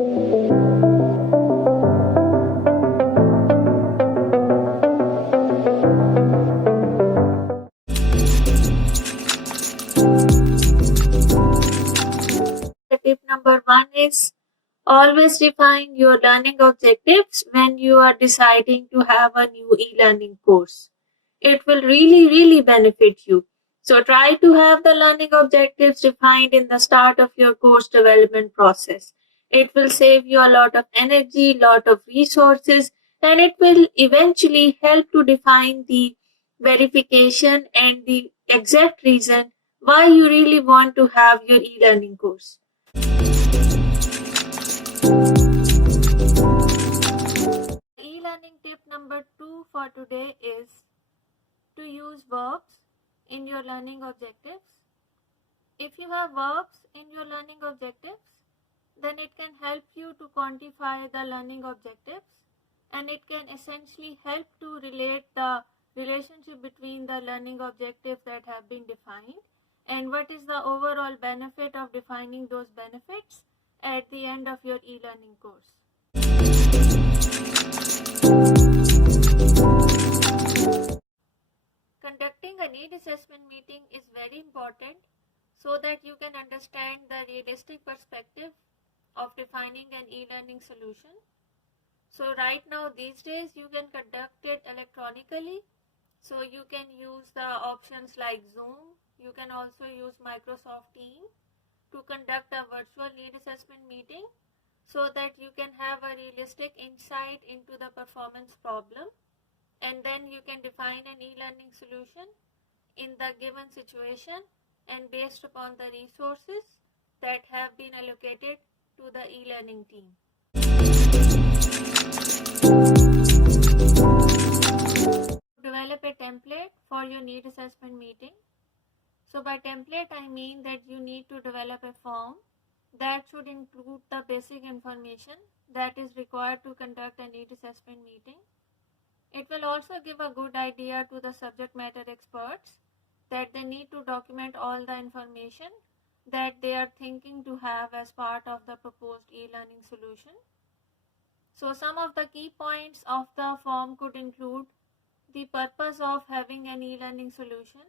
Tip number one is always define your learning objectives when you are deciding to have a new e-learning course. It will really benefit you. So try to have the learning objectives defined in the start of your course development process. It will save you a lot of energy, lot of resources, and it will eventually help to define the verification and the exact reason why you really want to have your e-learning course. E-learning tip number 2 for today is to use verbs in your learning objectives. If you have verbs in your learning objectives, then it can help you to quantify the learning objectives, and it can essentially help to relate the relationship between the learning objectives that have been defined and what is the overall benefit of defining those benefits at the end of your e-learning course. Conducting a need assessment meeting is very important so that you can understand the realistic perspective of defining an e-learning solution. So right now these days you can conduct it electronically. So you can use the options like Zoom. You can also use Microsoft Teams to conduct a virtual need assessment meeting so that you can have a realistic insight into the performance problem, and then you can define an e-learning solution in the given situation and based upon the resources that have been allocated to the e-learning team. Develop a template for your need assessment meeting. So by template I mean that you need to develop a form that should include the basic information that is required to conduct a need assessment meeting. It will also give a good idea to the subject matter experts that they need to document all the information that they are thinking to have as part of the proposed e-learning solution. So some of the key points of the form could include the purpose of having an e-learning solution,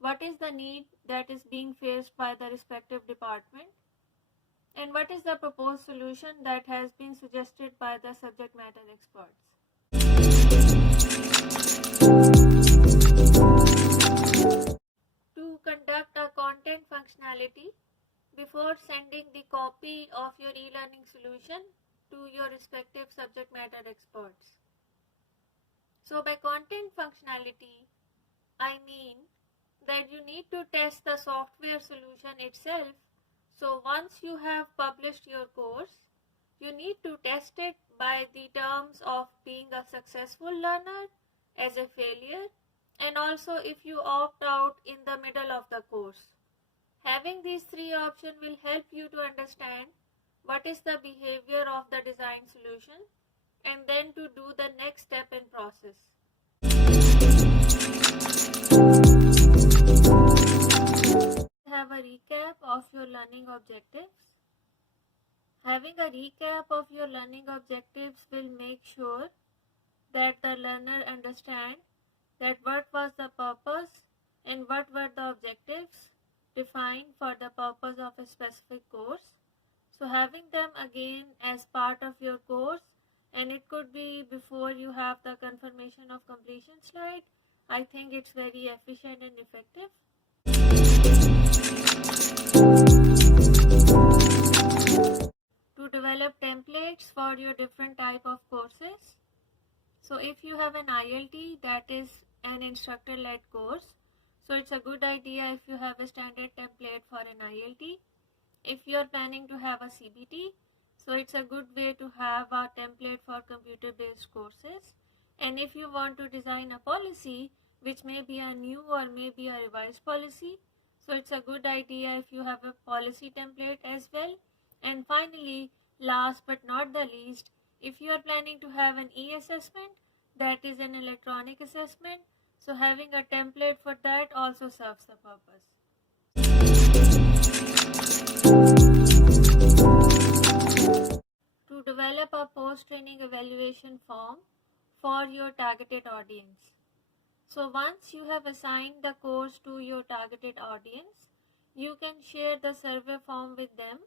what is the need that is being faced by the respective department, and what is the proposed solution that has been suggested by the subject matter experts. To conduct a content functionality before sending the copy of your e-learning solution to your respective subject matter experts. So by content functionality, I mean that you need to test the software solution itself. So once you have published your course, you need to test it by the terms of being a successful learner, as a failure, and also if you opt out in the middle of the course. Having these three options will help you to understand what is the behavior of the design solution and then to do the next step in process. Have a recap of your learning objectives. Having a recap of your learning objectives will make sure that the learner understands that what was the purpose and what were the objectives defined for the purpose of a specific course. So having them again as part of your course, and it could be before you have the confirmation of completion slide, I think it's very efficient and effective. To develop templates for your different type of courses. So if you have an ILT, that is an instructor-led course, so it's a good idea if you have a standard template for an ILT. If you are planning to have a CBT, so it's a good way to have a template for computer-based courses. And if you want to design a policy, which may be a new or maybe a revised policy, so it's a good idea if you have a policy template as well. And finally, last but not the least, if you are planning to have an e-assessment, that is an electronic assessment, so having a template for that also serves the purpose. develop a post-training evaluation form for your targeted audience. So once you have assigned the course to your targeted audience, you can share the survey form with them,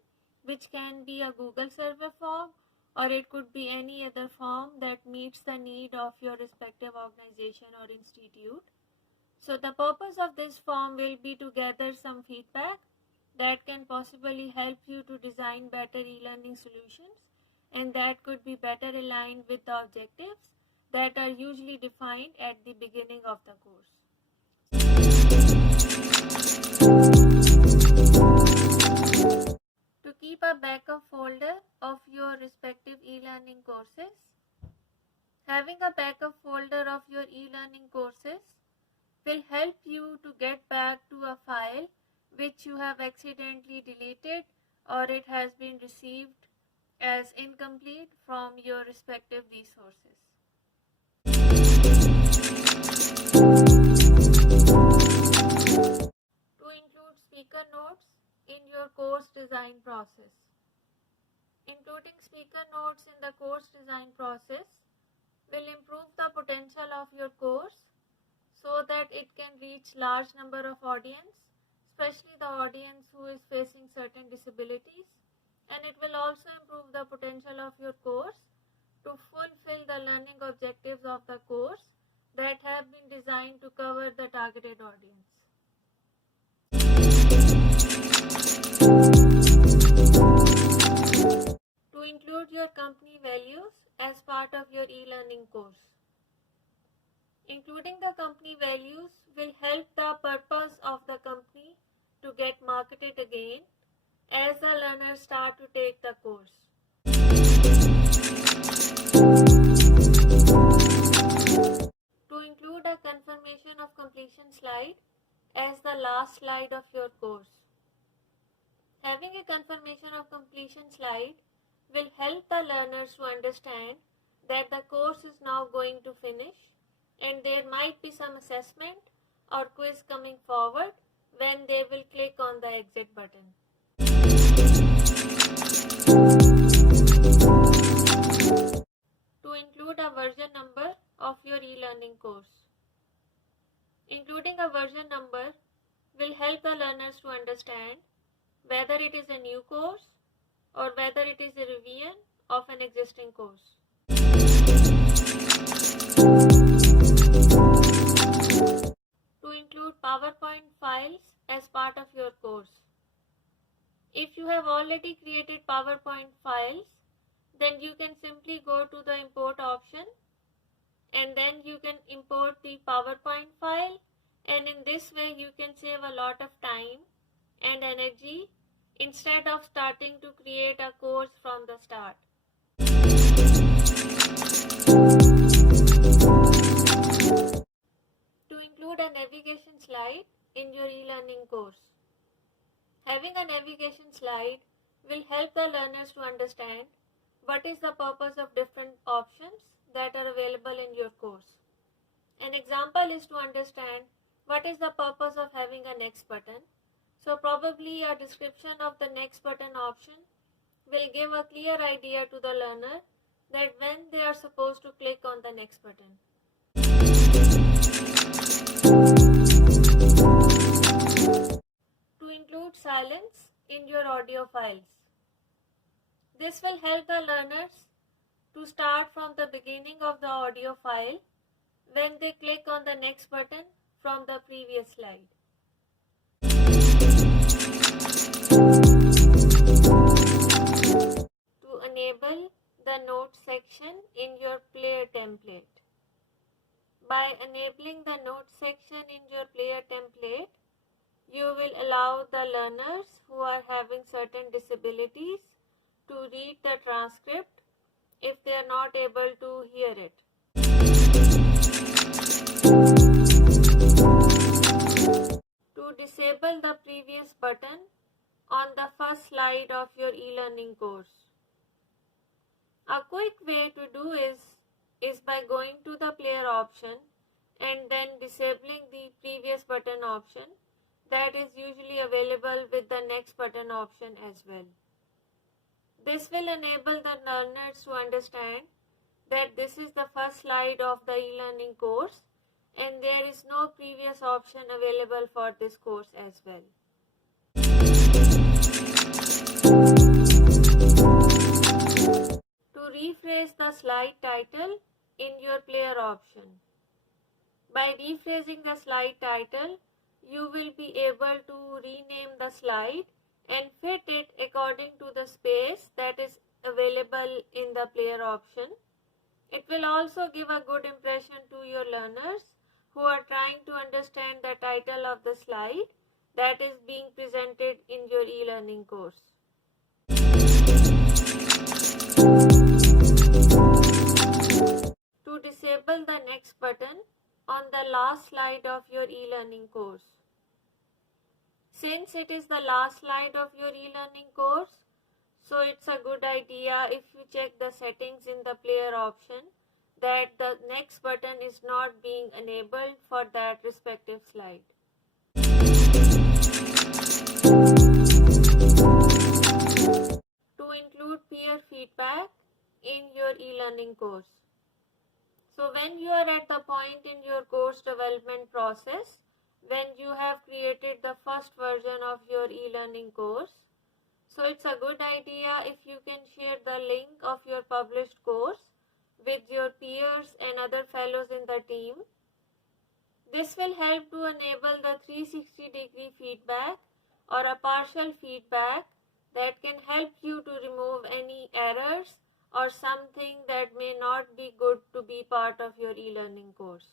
which can be a Google survey form or it could be any other form that meets the need of your respective organization or institute. So the purpose of this form will be to gather some feedback that can possibly help you to design better e-learning solutions, and that could be better aligned with the objectives that are usually defined at the beginning of the course. To keep a backup folder of your respective e-learning courses, having a backup folder of your e-learning courses will help you to get back to a file which you have accidentally deleted or it has been received as incomplete from your respective resources. To include speaker notes in your course design process. Including speaker notes in the course design process will improve the potential of your course so that it can reach large number of audience, especially the audience who is facing certain disabilities, and it will also improve the potential of your course to fulfill the learning objectives of the course that have been designed to cover the targeted audience. To include your company values as part of your e-learning course. Including the company values will help the purpose of the company to get marketed again as the learners start to take the course. To include a confirmation of completion slide as the last slide of your course. Having a confirmation of completion slide will help the learners to understand that the course is now going to finish and there might be some assessment or quiz coming forward when they will click on the exit button. To include a version number of your e-learning course. Including a version number will help the learners to understand whether it is a new course or whether it is a revision of an existing course. To include PowerPoint files as part of your course. If you have already created PowerPoint files, then you can simply go to the import option and then you can import the PowerPoint file, and in this way you can save a lot of time and energy instead of starting to create a course from the start. To include a navigation slide in your e-learning course. Having a navigation slide will help the learners to understand what is the purpose of different options that are available in your course. An example is to understand what is the purpose of having a next button. So probably a description of the next button option will give a clear idea to the learner that when they are supposed to click on the next button. To include silence in your audio files. This will help the learners to start from the beginning of the audio file when they click on the next button from the previous slide. To enable the note section in your player template. By enabling the note section in your player template, you will allow the learners who are having certain disabilities to read the transcript if they are not able to hear it. To disable the previous button on the first slide of your e-learning course. A quick way to do is by going to the player option and then disabling the previous button option that is usually available with the next button option as well. This will enable the learners to understand that this is the first slide of the e-learning course and there is no previous option available for this course as well. To rephrase the slide title in your player option. By rephrasing the slide title, you will be able to rename the slide and fit it according to the space that is available in the player option. It will also give a good impression to your learners who are trying to understand the title of the slide that is being presented in your e-learning course. To disable the next button on the last slide of your e-learning course. Since it is the last slide of your e-learning course, so it's a good idea if you check the settings in the player option that the next button is not being enabled for that respective slide. To include peer feedback in your e-learning course. So when you are at the point in your course development process, when you have created the first version of your e-learning course, so it's a good idea if you can share the link of your published course with your peers and other fellows in the team. This will help to enable the 360-degree feedback or a partial feedback that can help you to remove any errors or something that may not be good to be part of your e-learning course.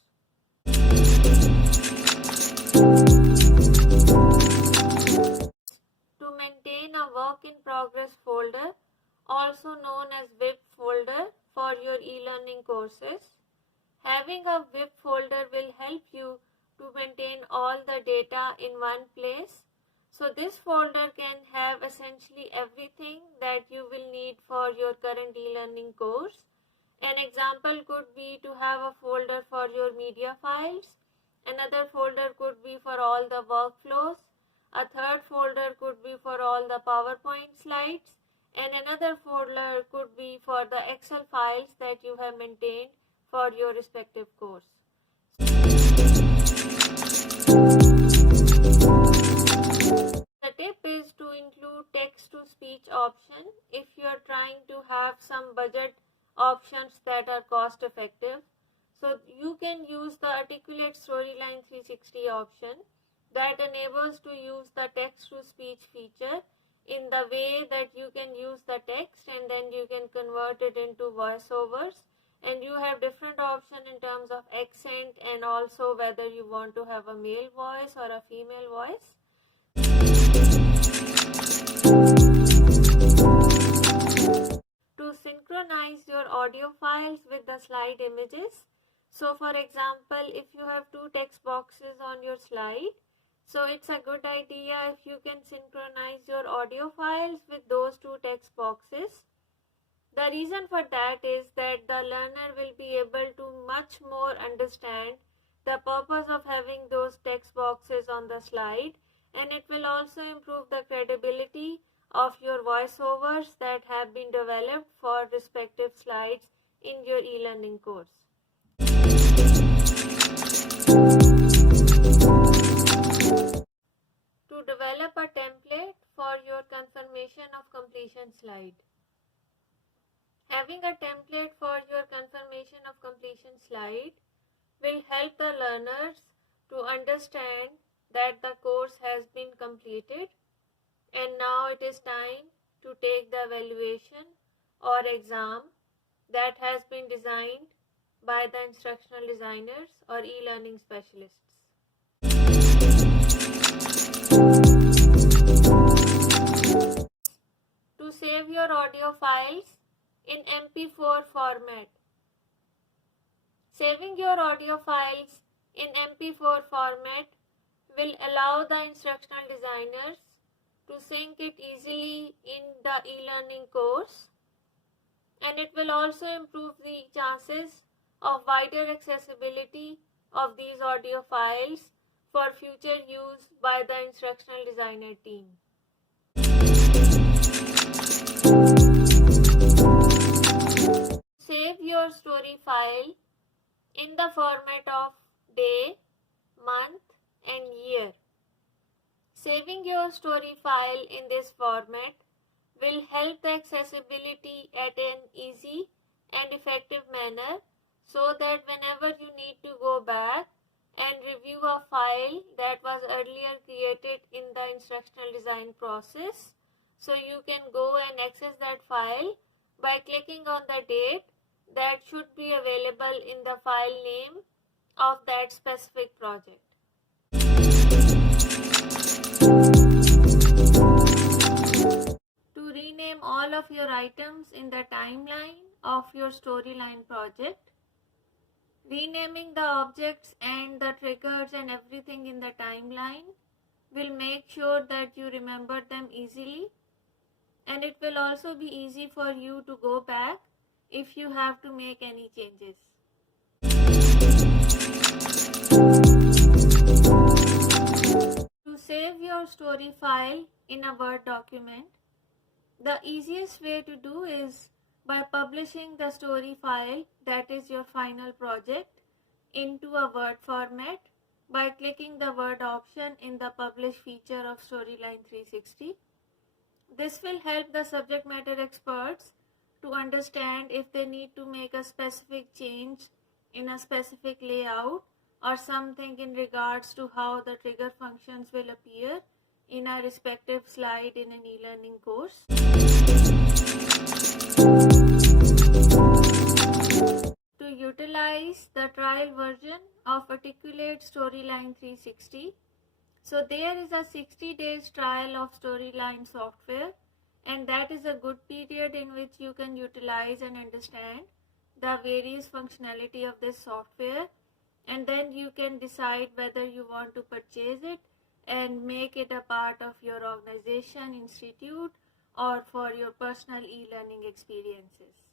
To maintain a work in progress folder, also known as WIP folder for your e-learning courses, having a WIP folder will help you to maintain all the data in one place. So this folder can have essentially everything that you will need for your current e-learning course. An example could be to have a folder for your media files. Another folder could be for all the workflows. A third folder could be for all the PowerPoint slides. And another folder could be for the Excel files that you have maintained for your respective course. The tip is to include text-to-speech option if you are trying to have some budget options that are cost-effective. So you can use the Articulate Storyline 360 option that enables to use the text-to-speech feature in the way that you can use the text and then you can convert it into voiceovers, and you have different options in terms of accent and also whether you want to have a male voice or a female voice. To synchronize your audio files with the slide images, so for example, if you have two text boxes on your slide, so it's a good idea if you can synchronize your audio files with those two text boxes. The reason for that is that the learner will be able to much more understand the purpose of having those text boxes on the slide, and it will also improve the credibility of your voiceovers that have been developed for respective slides in your e-learning course. To develop a template for your confirmation of completion slide. Having a template for your confirmation of completion slide will help the learners to understand that the course has been completed and now it is time to take the evaluation or exam that has been designed by the instructional designers or e-learning specialists. To save your audio files in MP4 format. Saving your audio files in MP4 format will allow the instructional designers to sync it easily in the e-learning course, and it will also improve the chances of wider accessibility of these audio files for future use by the instructional designer team. your story file in the format of day, month, and year. Saving your story file in this format will help the accessibility at an easy and effective manner so that whenever you need to go back and review a file that was earlier created in the instructional design process, so you can go and access that file by clicking on the date that should be available in the file name of that specific project. To rename all of your items in the timeline of your storyline project, renaming the objects and the triggers and everything in the timeline will make sure that you remember them easily, and it will also be easy for you to go back if you have to make any changes. To save your story file in a Word document, the easiest way to do is by publishing the story file, that is your final project, into a Word format by clicking the Word option in the Publish feature of Storyline 360. This will help the subject matter experts to understand if they need to make a specific change in a specific layout or something in regards to how the trigger functions will appear in a respective slide in an e-learning course. To utilize the trial version of Articulate Storyline 360, so there is a 60 days trial of Storyline software, and that is a good period in which you can utilize and understand the various functionality of this software, and then you can decide whether you want to purchase it and make it a part of your organization, institute, or for your personal e-learning experiences.